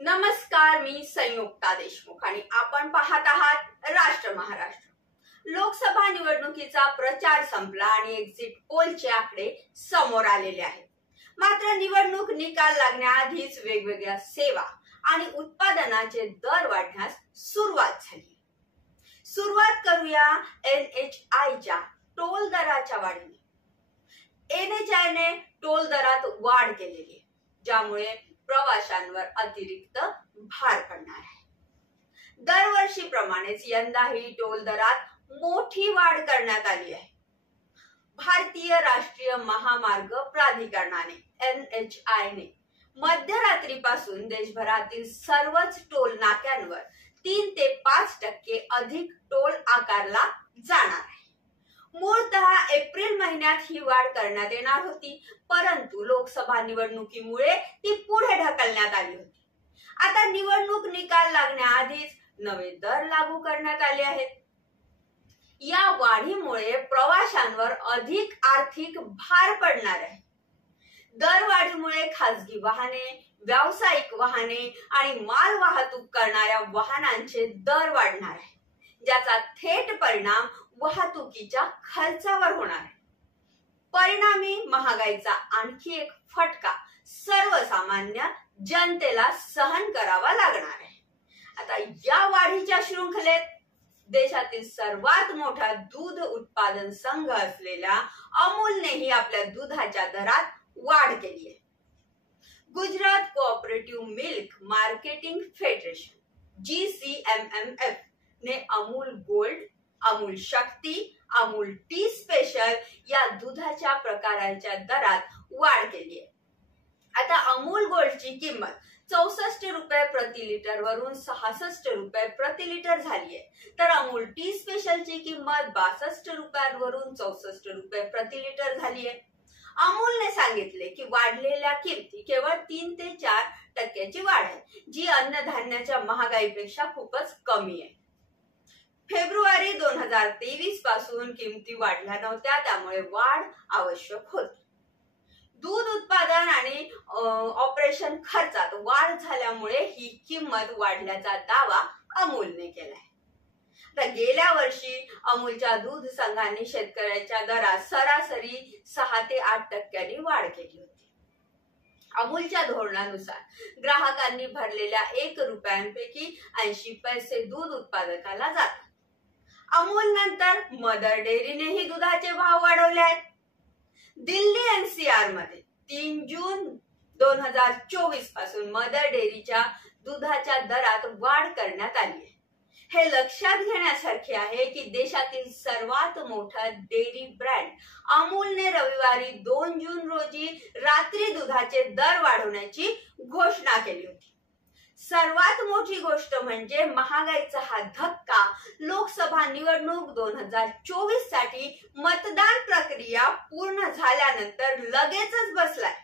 नमस्कार, मी संयुक्ता देशमुख आणि आपण पाहत आहात राष्ट्र महाराष्ट्र। लोकसभा निवडणुकीचा प्रचार संपला आणि एक्झिट पोलचे आकडे समोर आलेले आहेत। मात्र निवडणूक निकाल लागण्याआधीच वेगवेगळ्या सेवा आणि उत्पादनाचे दर वाढण्यास सुरुवात झाली। सुरुवात करूया NHIच्या टोल दराच्या वाढीने। NHI ने टोल दरात वाढ केलेली आहे, ज्यामुळे प्रवाशांवर अतिरिक्त भार पडणार आहे। दरवर्षीप्रमाणेच यंदाही टोल दरात मोठी वाढ करण्यात आली आहे। भारतीय राष्ट्रीय महामार्ग प्राधिकरणाने NHI ने मध्यरात्रीपासून देशभरातील सर्वच टोल नाक्यांवर 3 ते 5% अधिक टोल आकारला जाणार आहे। मूळतः एप्रिल महिन्यात ही वाढ करण्यात येणार होती, परंतु लोकसभा निवडणुकीमुळे ती पुढे ढकलण्यात आली होती। आता निवडणूक निकाल लागण्याआधीच नवे दर लागू करण्यात आले आहेत। या वाढीमुळे प्रवाशांवर अधिक आर्थिक भार पडणार आहे। दरवाढीमुळे खासगी वाहने, व्यावसायिक वाहने आणि माल वाहतूक करणाऱ्या वाहनांचे दर वाढणार आहे, ज्याचा थेट परिणाम वाहतुकीच्या खर्चावर होणार आहे। परिणामी महागाईचा आणखी एक फटका सर्वसामान्य जनतेला सहन करावा लागणार आहे। आता या वाढीच्या शृंखलेत देशातील सर्वात मोठा दूध उत्पादन संघ असलेल्या अमूलनेही आपल्या दुधाच्या दरात वाढ केली आहे। Gujarat cooperative milk marketing federation GCMMF ने अमूल गोल्ड, अमूल शक्ती, अमूल टी स्पेशल या दुधाच्या प्रकारांच्या दरात वाढ केली आहे। आता अमूल गोल्डची किंमत 64 रुपये प्रति लिटर वरून 66 रुपये प्रति लिटर झाली आहे, तर अमूल टी स्पेशलची किंमत 62 रुपयांवरून 64 रुपये प्रति लिटर झाली आहे। अमूलने सांगितले की वाढलेल्या किमती केवळ 3 ते 4% वाढ आहे, जी अन्नधान्याच्या महागाईपेक्षा खूपच कमी आहे। फेब्रुवारी 2023 पासून किमती वाढल्या नव्हत्या, त्यामुळे वाढ आवश्यक होती। दूध उत्पादन आणि ऑपरेशन खर्चात वाढ झाल्यामुळे ही किंमत वाढल्याचा दावा अमूलने केलाय। तर गेल्या वर्षी अमूलच्या दूध संघाने शेतकऱ्याच्या दरात सरासरी 6 ते 8% वाढ केली होती। अमूलच्या धोरणानुसार ग्राहकांनी भरलेल्या 1 रुपयांपैकी 80 पैसे दूध उत्पादकाला जातात। अमूल नंतर मदर डेअरीनेही दुधाचे भाव वाढवले आहेत। दिल्ली NCR मध्ये 3 जून 2024 पासून मदर डेअरीच्या दुधाच्या दरात वाढ करण्यात आली आहे। हे लक्षात घेण्यासारखे आहे की देशातील सर्वात मोठा डेअरी ब्रँड अमूलने रविवारी 2 जून रोजी रात्री दुधाचे दर वाढवण्याची घोषणा केली होती। सर्वात मोठी गोष्ट म्हणजे महागाईचा हा धक्का लोकसभा निवडणूक 2024 साठी मतदान प्रक्रिया पूर्ण झाल्यानंतर लगेचच बसलाय।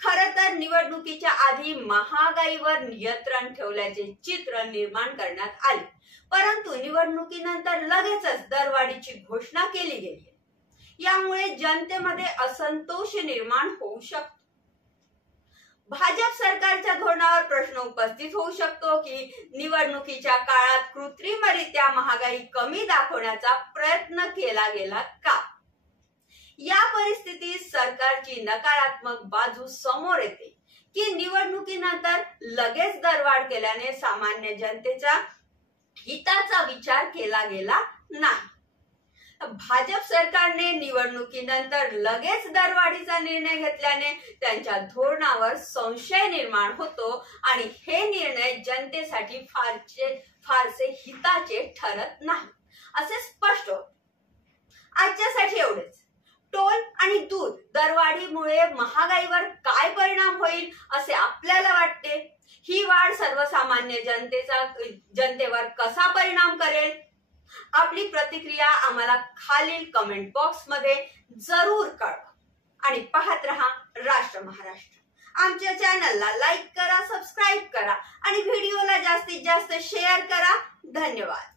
खरं तर निवडणुकीच्या आधी महागाईवर नियंत्रण ठेवल्याचे चित्र निर्माण करण्यात आले, परंतु निवडणुकीनंतर लगेचच दरवाढीची घोषणा केली गेली। यामुळे जनतेमध्ये असंतोष निर्माण होऊ शकतो। भाजप सरकारच्या धोरणावर प्रश्न उपस्थित होऊ शकतो की निवडणुकीच्या काळात कृत्रिमरित्या महागाई कमी दाखवण्याचा प्रयत्न केला गेला का? या परिस्थितीत सरकारची नकारात्मक बाजू समोर येते की निवडणुकीनंतर लगेच दरवाढ केल्याने सामान्य जनतेच्या हिताचा विचार केला गेला नाही। भाजप सरकारने निवडणुकीनंतर लगेच दरवाढीचा निर्णय घेतल्याने त्यांच्या धोरणावर संशय निर्माण होतो आणि हे निर्णय जनतेसाठी फारसे हिताचे ठरत नाही, असे स्पष्ट होते। आजच्यासाठी एवढेच। टोल आणि दूध दरवाढीमुळे महागाईवर काय परिणाम होईल असे आपल्याला वाटते? ही वाढ सर्वसामान्य जनतेवर कसा परिणाम करेल? आपली प्रतिक्रिया आम्हाला खालील कमेंट बॉक्स मध्ये जरूर कळवा आणि पाहत रहा राष्ट्र महाराष्ट्र। आमच्या चॅनलला लाईक करा, सबस्क्राईब करा आणि व्हिडिओला जास्तीत जास्त शेअर करा। धन्यवाद।